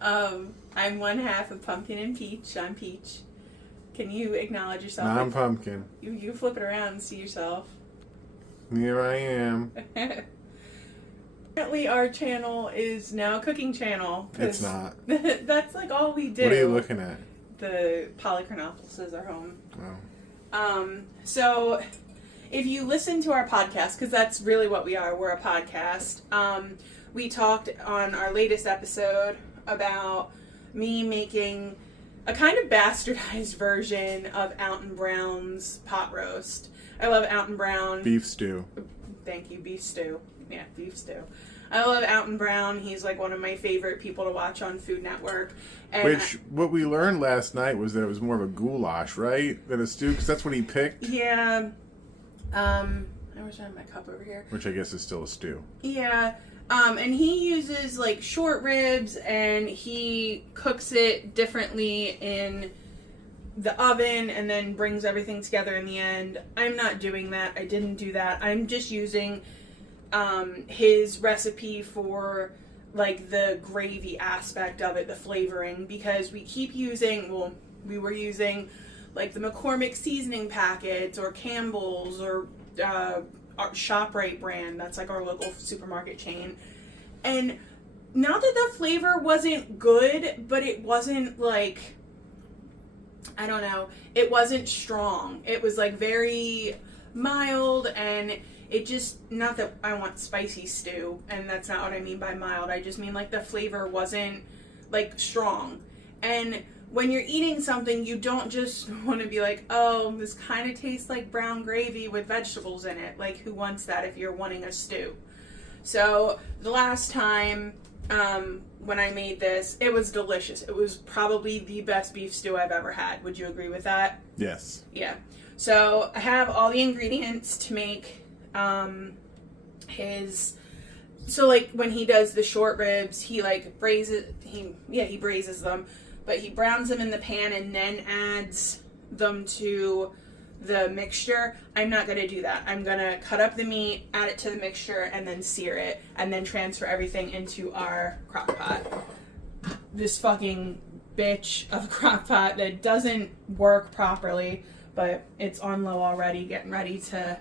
I'm one half of Pumpkin and Peach. I'm Peach. Can you acknowledge yourself? No, I'm Pumpkin. You flip it around and see yourself. Here I am. Apparently our channel is now a cooking channel. It's not. That's like all we do. What are you looking at? The Polychronopolises are home. Oh. So if you listen to our podcast, because that's really what we are, we're a podcast. We talked on our latest episode about me making a kind of bastardized version of Alton Brown's pot roast. I love Alton Brown. Beef stew. Thank you, beef stew. Yeah, beef stew. I love Alton Brown. He's like one of my favorite people to watch on Food Network. And what we learned last night was that it was more of a goulash, right? Than a stew, because that's what he picked. Yeah. I wish I had my cup over here. Which I guess is still a stew. Yeah. And he uses like short ribs and he cooks it differently in the oven and then brings everything together in the end. I'm not doing that. I didn't do that. I'm just using his recipe for like the gravy aspect of it, the flavoring, because we keep using, we were using like the McCormick seasoning packets or Campbell's or our ShopRite brand. That's like our local supermarket chain. And not that the flavor wasn't good, but it wasn't like, I don't know, it wasn't strong. It was like very mild, and it just, not that I want spicy stew, and that's not what I mean by mild. I just mean like the flavor wasn't like strong. And when you're eating something, you don't just want to be like, oh, this kind of tastes like brown gravy with vegetables in it. Like, who wants that if you're wanting a stew? So the last time when I made this, it was delicious. It was probably the best beef stew I've ever had. Would you agree with that? Yes. Yeah. So I have all the ingredients to make so like when he does the short ribs, he like he braises them, but he browns them in the pan and then adds them to the mixture. I'm not going to do that. I'm going to cut up the meat, add it to the mixture, and then sear it, and then transfer everything into our crock pot. This fucking bitch of a crock pot that doesn't work properly, but it's on low already, getting ready to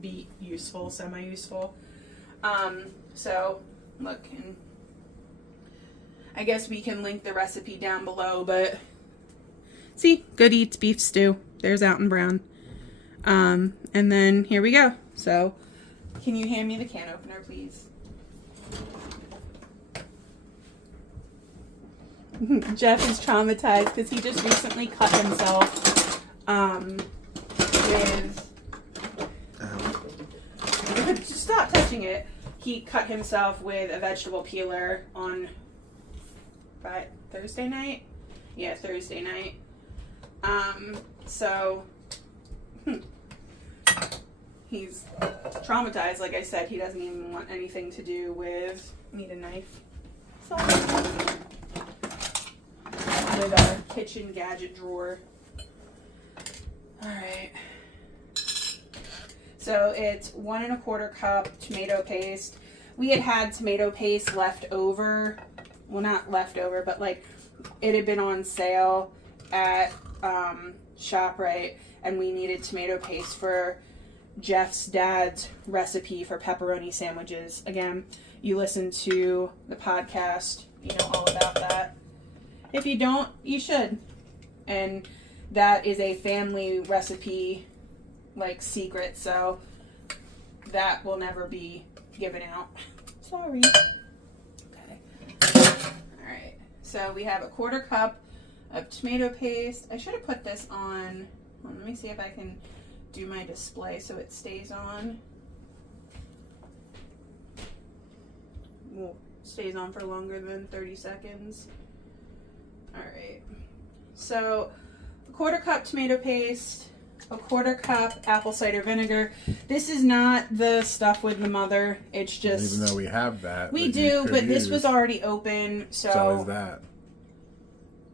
be useful, semi-useful. So, look, and I guess we can link the recipe down below, but see, Good Eats beef stew. There's Alton Brown. And then here we go. So, can you hand me the can opener, please? Jeff is traumatized because he just recently cut himself just stop touching it. He cut himself with a vegetable peeler on Thursday night? Yeah, Thursday night. So he's traumatized. Like I said, he doesn't even want anything to do with, need a knife. Sorry. With our kitchen gadget drawer. Alright. So it's 1 1/4 cup tomato paste. We had tomato paste left over. Well, not left over, but like it had been on sale at ShopRite, and we needed tomato paste for Jeff's dad's recipe for pepperoni sandwiches. Again, you listen to the podcast, you know all about that. If you don't, you should. And that is a family recipe, like secret, so that will never be given out. Sorry. Okay. Alright, so we have 1/4 cup of tomato paste. I should have put this on. Let me see if I can do my display so it stays on. Well, stays on for longer than 30 seconds. Alright. So, 1/4 cup tomato paste, 1/4 cup apple cider vinegar. This is not the stuff with the mother. It's just... Even though we have that. We do, but this was already open, so... So is that.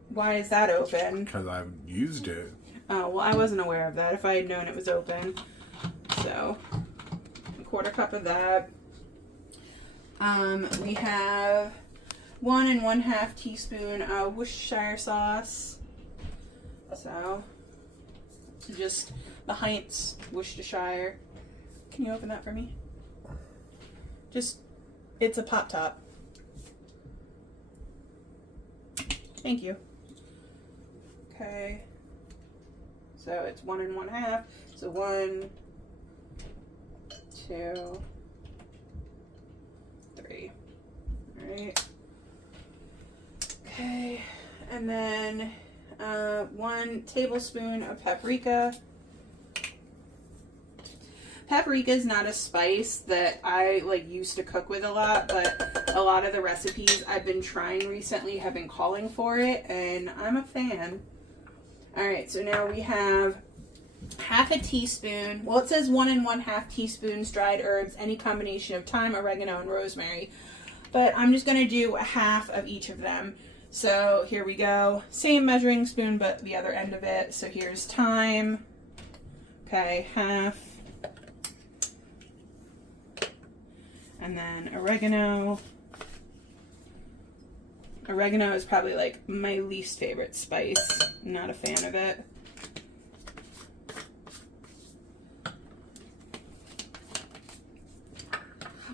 Why is that open? Because I've used it. Oh, well, I wasn't aware of that. If I had known it was open. So, 1/4 cup of that. We have 1 1/2 teaspoon of Worcestershire sauce. So, just the Heinz Worcestershire. Can you open that for me? Just, it's a pop top. Thank you. Okay. So it's 1 1/2. So 1, 2, 3. Alright. Okay. And then 1 tablespoon of paprika. Paprika is not a spice that I used to cook with a lot, but a lot of the recipes I've been trying recently have been calling for it, and I'm a fan. Alright, so now we have 1/2 teaspoon. Well, it says 1 1/2 teaspoons dried herbs, any combination of thyme, oregano, and rosemary. But I'm just going to do 1/2 of each of them. So here we go. Same measuring spoon, but the other end of it. So here's thyme. Okay, 1/2. And then oregano. Oregano is probably like my least favorite spice. Not a fan of it.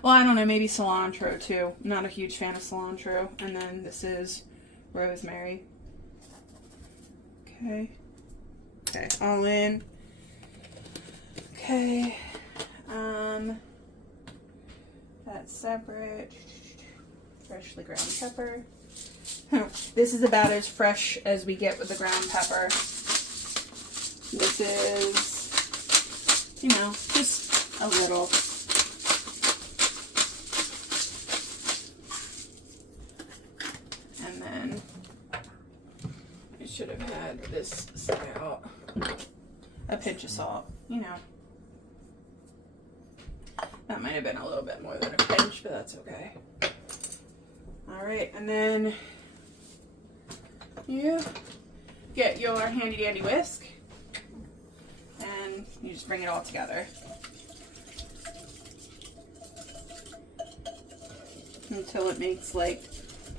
Well, I don't know, maybe cilantro too. Not a huge fan of cilantro. And then this is rosemary. Okay. Okay, all in. Okay. That's separate. Freshly ground pepper. This is about as fresh as we get with the ground pepper. This is, you know, just a little. And then I should have had this set out. A pinch of salt, you know. That might have been a little bit more than a pinch, but that's okay. Alright, and then you get your handy dandy whisk and you just bring it all together until it makes like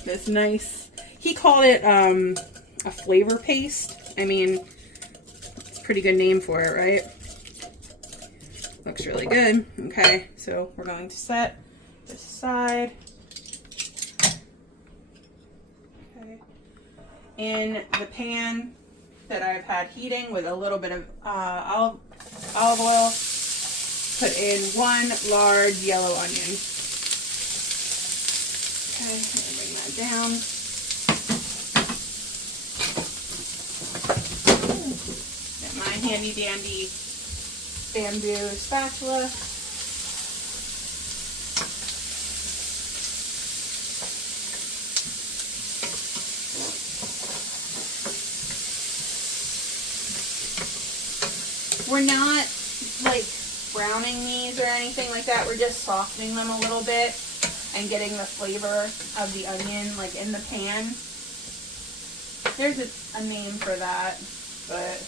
this nice, he called it a flavor paste. I mean, it's a pretty good name for it, right? Looks really good. Okay, so we're going to set this aside. Okay. In the pan that I've had heating with a little bit of olive oil, put in 1 large yellow onion. Okay, I'm gonna bring that down. Get my handy dandy bamboo spatula. We're not like browning these or anything like that. We're just softening them a little bit and getting the flavor of the onion like in the pan. There's a name for that, but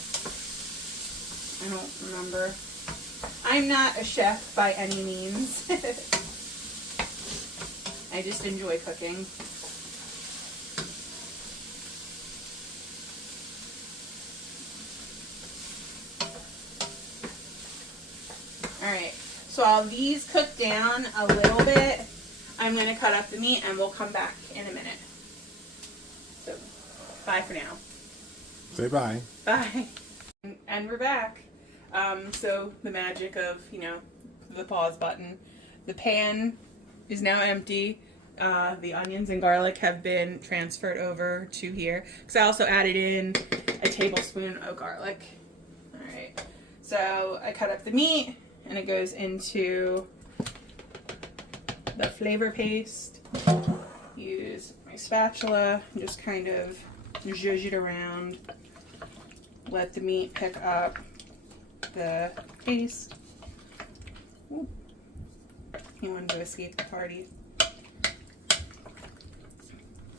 I don't remember. I'm not a chef by any means. I just enjoy cooking. Alright, so while these cook down a little bit, I'm going to cut up the meat and we'll come back in a minute. So, bye for now. Say bye. Bye. And we're back. So the magic of, you know, the pause button. The pan is now empty. The onions and garlic have been transferred over to here. Because I also added in a tablespoon of garlic. Alright. So I cut up the meat and it goes into the flavor paste. Use my spatula and just kind of zhuzh it around. Let the meat pick up the paste. Ooh. He wanted to escape the party.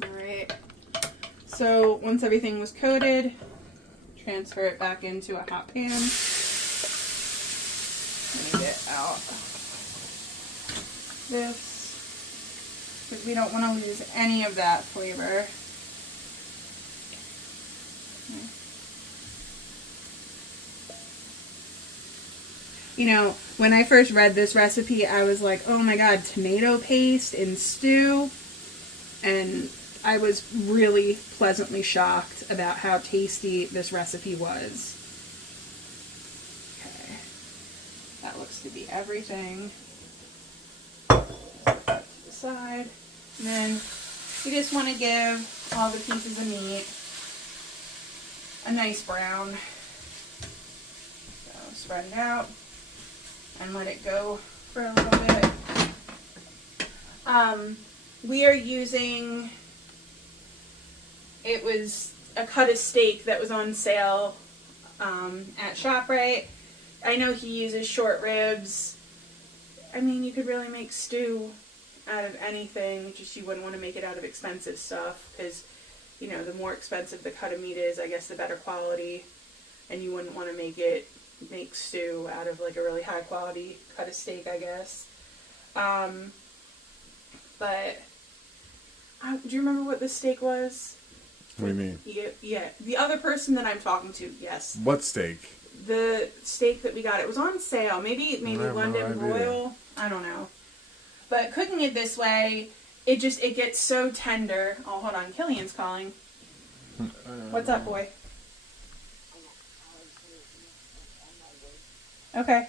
Alright. So once everything was coated, transfer it back into a hot pan. Let me get out this. Put we don't want to lose any of that flavor. You know, when I first read this recipe, I was like, oh my god, tomato paste in stew. And I was really pleasantly shocked about how tasty this recipe was. Okay. That looks to be everything. Put that to the side. And then you just want to give all the pieces of meat a nice brown. So spread it out and let it go for a little bit. We are using, it was a cut of steak that was on sale at ShopRite. I know he uses short ribs. I mean, you could really make stew out of anything, just you wouldn't want to make it out of expensive stuff, because, you know, the more expensive the cut of meat is, I guess the better quality, and you wouldn't want to make stew out of like a really high quality cut of steak, I guess. But do you remember what this steak was? What do you mean? Yeah, the other person that I'm talking to, yes. What steak? The steak that we got, it was on sale. Maybe London broil. I don't know. But cooking it this way, it gets so tender. Oh, hold on, Killian's calling. What's up, boy? Okay.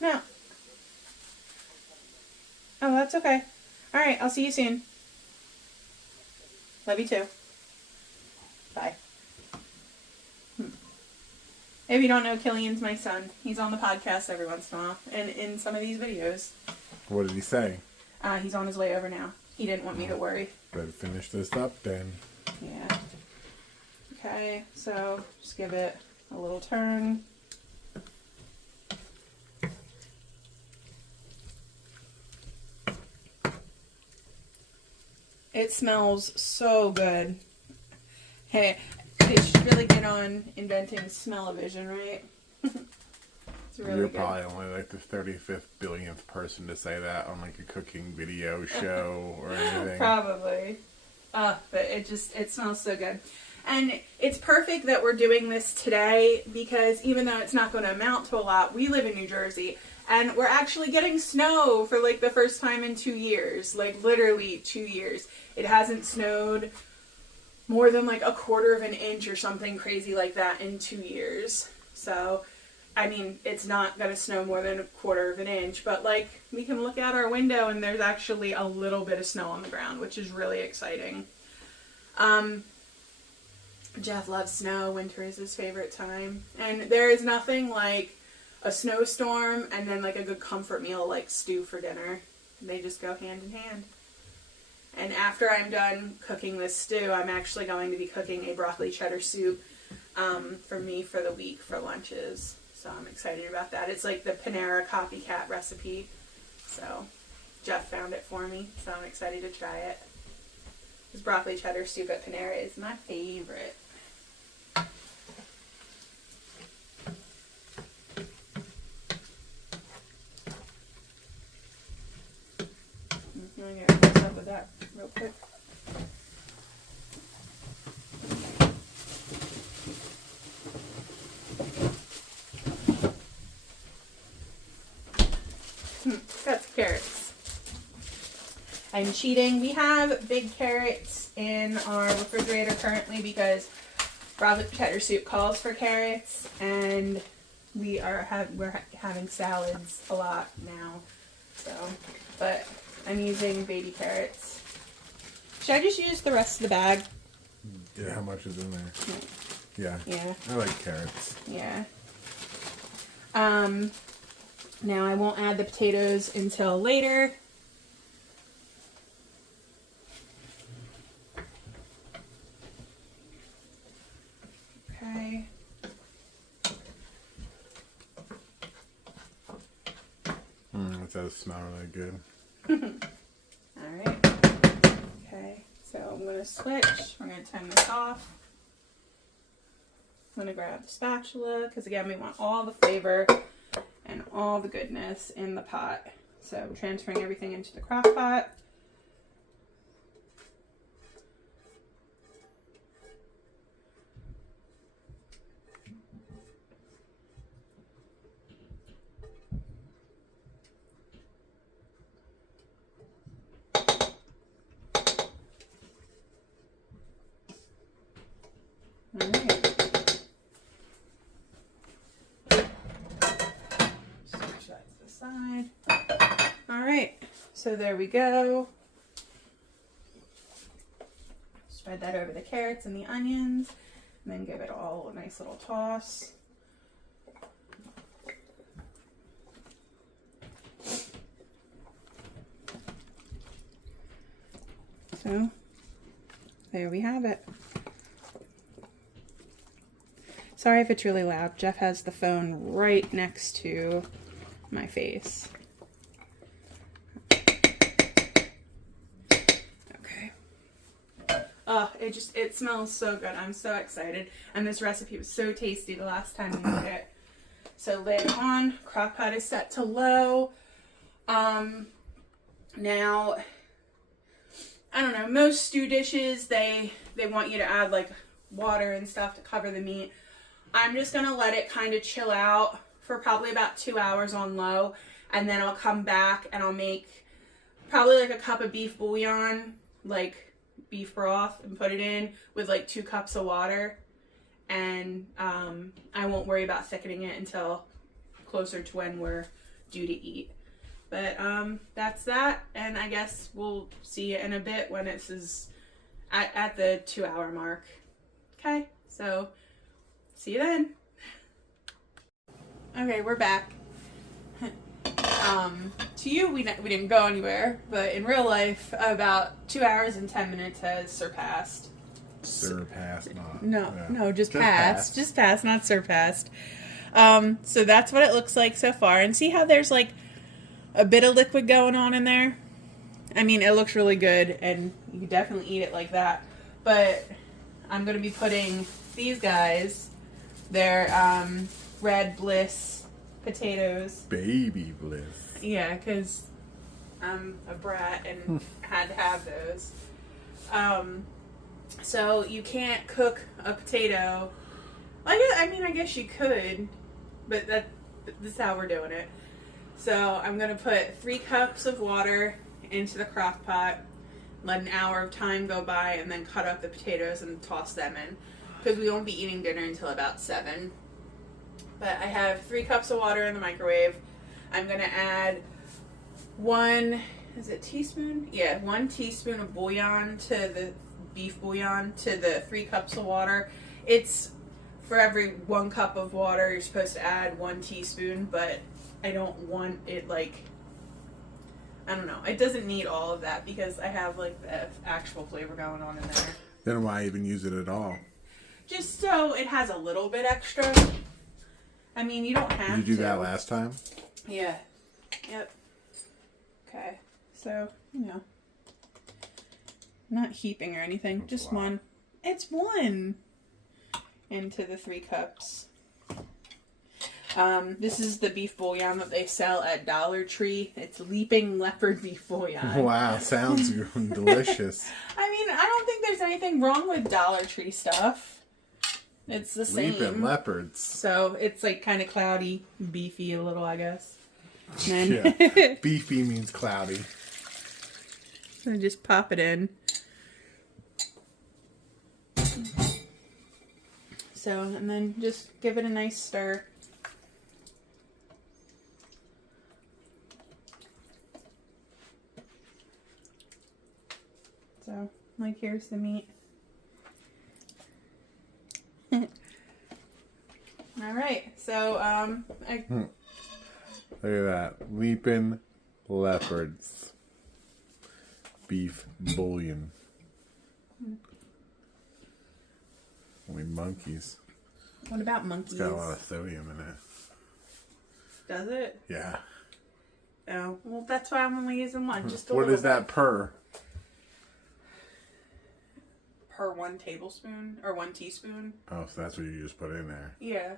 No. Oh, that's okay. All right, I'll see you soon. Love you too. Bye. If you don't know, Killian's my son. He's on the podcast every once in a while, and in some of these videos. What did he say? He's on his way over now. He didn't want me to worry. Better finish this up then. Yeah. Okay, so just give it a little turn. It smells so good. Hey, they should really get on inventing smell-o-vision, right? It's really You're good. probably only like the 35th billionth person to say that on like a cooking video show or anything. Probably. But it smells so good. And it's perfect that we're doing this today, because even though it's not going to amount to a lot, we live in New Jersey, and we're actually getting snow for like the first time in 2 years. Like literally 2 years. It hasn't snowed more than like a quarter of an inch or something crazy like that in 2 years. So, I mean, it's not going to snow more than a quarter of an inch, but like we can look out our window and there's actually a little bit of snow on the ground, which is really exciting. Jeff loves snow. Winter is his favorite time. And there is nothing like a snowstorm and then like a good comfort meal like stew for dinner. They just go hand in hand. And after I'm done cooking this stew, I'm actually going to be cooking a broccoli cheddar soup for me for the week for lunches. So I'm excited about that. It's like the Panera copycat recipe. So Jeff found it for me, so I'm excited to try it. This broccoli cheddar soup at Panera is my favorite. I'm going to mix up with that real quick. That's carrots. I'm cheating. We have big carrots in our refrigerator currently because broccoli cheddar soup calls for carrots, and we're having salads a lot now. So, but I'm using baby carrots. Should I just use the rest of the bag? Yeah, how much is in there? Yeah. Yeah. I like carrots. Yeah. Now I won't add the potatoes until later. Okay. That does smell really good. Alright. Okay, so I'm going to switch. We're going to turn this off. I'm going to grab the spatula because, again, we want all the flavor and all the goodness in the pot. So transferring everything into the crock pot. All right. Switch that to the side. All right, so there we go. Spread that over the carrots and the onions, and then give it all a nice little toss. So, there we have it. Sorry if it's really loud. Jeff has the phone right next to my face. Okay. Oh, it smells so good. I'm so excited. And this recipe was so tasty the last time we made it. So lid on, crock pot is set to low. Now, I don't know, most stew dishes, they want you to add like water and stuff to cover the meat. I'm just going to let it kind of chill out for probably about 2 hours on low. And then I'll come back and I'll make probably like a cup of beef bouillon, like beef broth, and put it in with like 2 cups of water. And I won't worry about thickening it until closer to when we're due to eat. But that's that. And I guess we'll see you in a bit when it's at the 2 hour mark. Okay, so see you then. Okay, we're back. To you, we didn't go anywhere, but in real life, about 2 hours and 10 minutes has surpassed. Surpassed, not. No, just passed. Just passed, not surpassed. So that's what it looks like so far. And see how there's like a bit of liquid going on in there? I mean, it looks really good, and you can definitely eat it like that. But I'm going to be putting these guys, they're Red Bliss potatoes. Baby Bliss. Yeah, because I'm a brat and had to have those. So you can't cook a potato. I guess you could, but this is how we're doing it. So I'm going to put 3 cups of water into the crock pot, let an hour of time go by, and then cut up the potatoes and toss them in. Because we won't be eating dinner until about 7. But I have 3 cups of water in the microwave. I'm going to add 1 teaspoon? Yeah, 1 teaspoon of bouillon to the beef bouillon to the 3 cups of water. It's for every 1 cup of water, you're supposed to add 1 teaspoon, but I don't want it like, I don't know. It doesn't need all of that because I have like the actual flavor going on in there. Then why even use it at all? Just so it has a little bit extra. I mean, you don't have to. Did you do that last time? Yeah. Yep. Okay. So, not heaping or anything. That's just a lot. 1. It's 1 into the 3 cups. This is the beef bouillon that they sell at Dollar Tree. It's Leaping Leopard beef bouillon. Wow, sounds delicious. I mean, I don't think there's anything wrong with Dollar Tree stuff. It's the same. Leaping leopards. So it's like kind of cloudy, beefy a little, I guess. And Yeah. Beefy means cloudy. So just pop it in. So, and then just give it a nice stir. So, like, here's the meat. All right, so Look at that. Leaping leopards. Beef bouillon. Only monkeys. What about monkeys? It's got a lot of sodium in it. Does it? Yeah. Oh, well, that's why I'm only using 1. Just a What little is that bit. per? Per 1 tablespoon or 1 teaspoon. Oh, so that's what you just put in there. Yeah.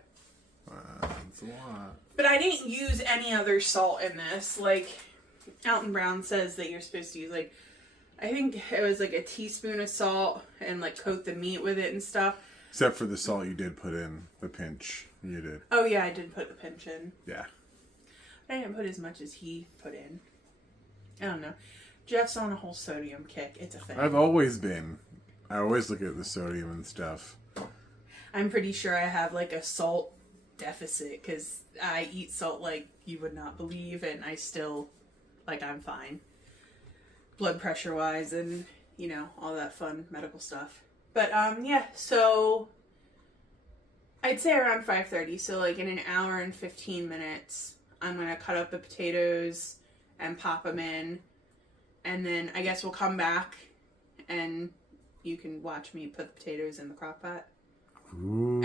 That's a lot. But I didn't use any other salt in this. Like, Alton Brown says that you're supposed to use like, I think it was like a teaspoon of salt and like coat the meat with it and stuff. Except for the salt you did put in, the pinch you did. Oh yeah, I did put the pinch in. Yeah. I didn't put as much as he put in. I don't know. Jeff's on a whole sodium kick. It's a thing. I've always been. I always look at the sodium and stuff. I'm pretty sure I have like a salt deficit because I eat salt like you would not believe, and I still, like, I'm fine. Blood pressure wise and, you know, all that fun medical stuff. But, yeah, so I'd say around 5:30, so like in an hour and 15 minutes, I'm going to cut up the potatoes and pop them in, and then I guess we'll come back and you can watch me put the potatoes in the crock pot. Ooh.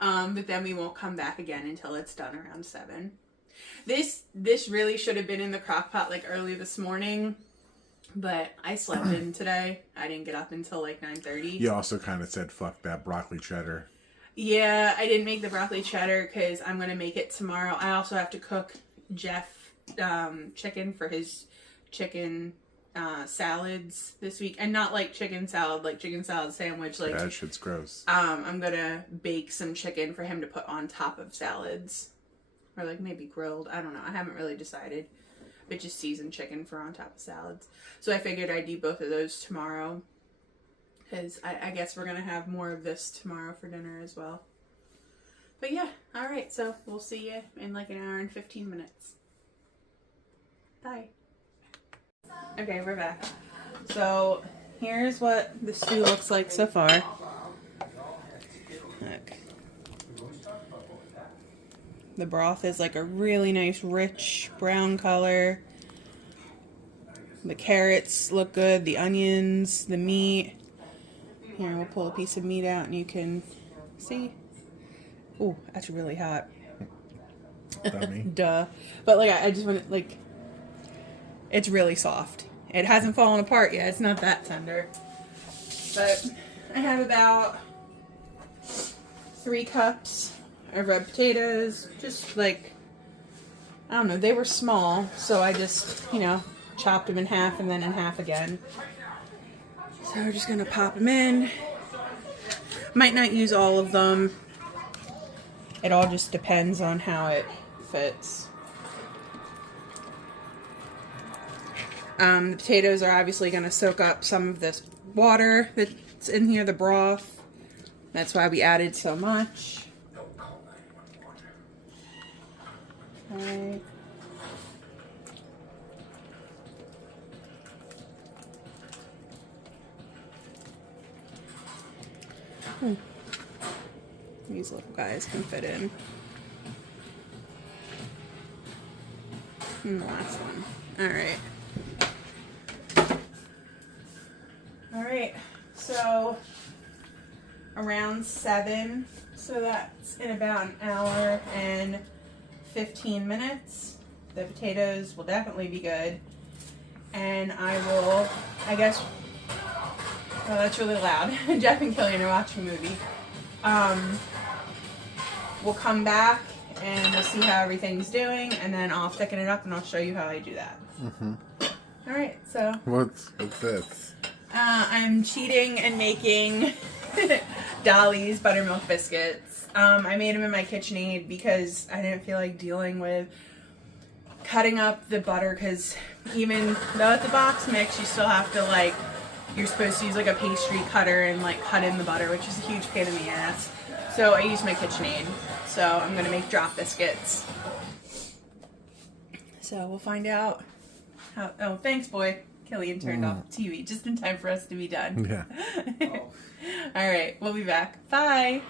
But then we won't come back again until it's done around 7. This really should have been in the crock pot like early this morning, but I slept in today. I didn't get up until like 9:30. You also kind of said fuck that broccoli cheddar. Yeah, I didn't make the broccoli cheddar because I'm going to make it tomorrow. I also have to cook Jeff chicken for his chicken salads this week, and not like chicken salad, like chicken salad sandwich. Like That shit's gross. I'm gonna bake some chicken for him to put on top of salads, or like maybe grilled. I don't know. I haven't really decided, but just seasoned chicken for on top of salads. So I figured I'd do both of those tomorrow, because I guess we're gonna have more of this tomorrow for dinner as well. But yeah, all right. So we'll see you in like an hour and 15 minutes. Bye. Okay, we're back. So, here's what the stew looks like so far. Look. The broth is like a really nice, rich brown color. The carrots look good, the onions, the meat. Here, we'll pull a piece of meat out and you can see. Ooh, that's really hot. Dummy. Duh. But like, I just want to, like, it's really soft. It hasn't fallen apart yet. It's not that tender. But I have about 3 cups of red potatoes. Just like, I don't know, they were small. So I just, you know, chopped them in half and then in half again. So we're just going to pop them in. Might not use all of them. It all just depends on how it fits. The potatoes are obviously going to soak up some of this water that's in here, the broth. That's why we added so much. Okay. These little guys can fit in. And the last one. Alright. Alright, so around 7, so that's in about an hour and 15 minutes. The potatoes will definitely be good. And I guess, oh, that's really loud. Jeff and Killian are watching a movie. We'll come back and we'll see how everything's doing, and then I'll thicken it up and I'll show you how I do that. Mm-hmm. Alright, so. What's this? I'm cheating and making Dolly's buttermilk biscuits. I made them in my KitchenAid because I didn't feel like dealing with cutting up the butter, because even though it's a box mix, you still have to, like, you're supposed to use like a pastry cutter and like cut in the butter, which is a huge pain in the ass. So I used my KitchenAid. So I'm gonna make drop biscuits. So we'll find out how. Oh, thanks, boy. Killian turned off the TV just in time for us to be done. Yeah. All right, we'll be back. Bye.